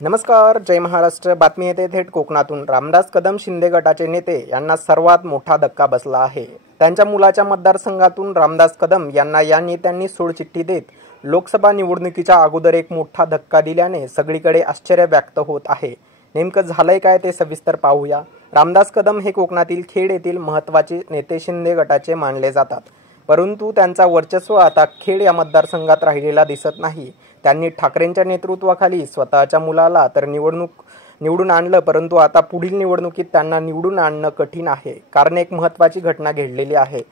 नमस्कार, जय महाराष्ट्र। बातमी येते थेट कोकणातून। रामदास कदम शिंदे गटाचे नेते यांना सर्वात मोठा धक्का बसला आहे। त्यांच्या मुलाच्या मतदारसंघातून रामदास कदम यांना या नेत्यांनी सोडचिठ्ठी देत लोकसभा निवडणुकीच्या अगोदर एक मोठा धक्का दिल्याने सगळीकडे आश्चर्य व्यक्त होत आहे। नेमकं झालंय काय ते सविस्तर पाहूया। रामदास कदम हे कोकणातील खेड येथील महत्त्वाचे नेते शिंदे गटाचे मानले जातात, परंतु त्यांचा वर्चस्व आता खेड या मतदारसंघात राहिलेला दिसत नाही। त्यांनी ठाकरेंच्या नेतृत्वाखाली स्वतःच्या मुलाला तर निवडून आणलं, परंतु आता पुढील निवडणुकीत त्यांना निवडून आणणं कठीण आहे, कारण एक महत्त्वाची घटना घडलेली आहे।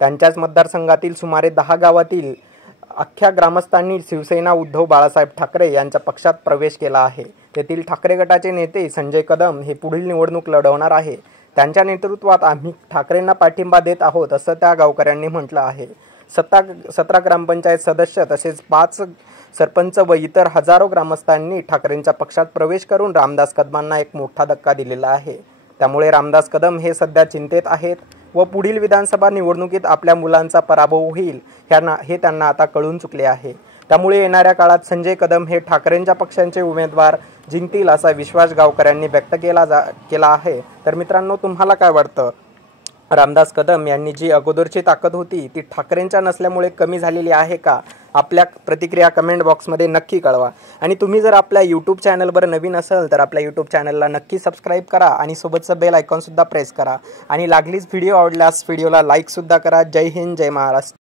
त्यांच्याच मतदारसंघातील सुमारे 10 गावातील अख्ख्या ग्रामस्थांनी शिवसेना उद्धव बाळासाहेब ठाकरे यांच्या पक्षात प्रवेश केला आहे। तेथील ठाकरे गटाचे नेते संजय कदम हे पुढील निवडणूक लढवणार आहे। त्यांच्या नेतृत्वात आम्ही ठाकरेंना पाठिंबा देत आहोत, असं त्या गावकऱ्यांनी म्हटलं आहे। 17 ग्रामपंचायत सदस्य तसेच 5 सरपंच व इतर हजारो ग्रामस्थांनी ठाकरेंच्या पक्षात प्रवेश करून रामदास कदमांना एक मोठा धक्का दिलेला आहे। त्यामुळे रामदास कदम हे सध्या चिंतेत आहेत व पुढील विधानसभा निवडणुकीत आपल्या मुलांचा पराभव होईल हे त्यांना आता कळून चुकले आहे। त्यामुळे येणाऱ्या काळात संजय कदम हे ठाकरेंच्या पक्षाचे उमेदवार जिंकतील असा विश्वास गावकऱ्यांनी व्यक्त केला आहे। तर मित्रांनो, तुम्हाला काय वाटतं? रामदास कदम यांनी जी अगोदरची ताकद होती ती ठाकरेंच्या नसल्यामुळे कमी झालेली आहे का? आपल्या प्रतिक्रिया कमेंट बॉक्समध्ये नक्की कळवा। आणि तुम्ही जर आपल्या यूट्यूब चॅनलवर नवीन असाल तर आपल्या यूट्यूब चॅनलला नक्की सबस्क्राईब करा आणि सोबतचं बेल आयकॉनसुद्धा प्रेस करा। आणि लागलीच व्हिडिओ आवडल्यास व्हिडिओला लाईकसुद्धा करा। जय हिंद, जय महाराष्ट्र।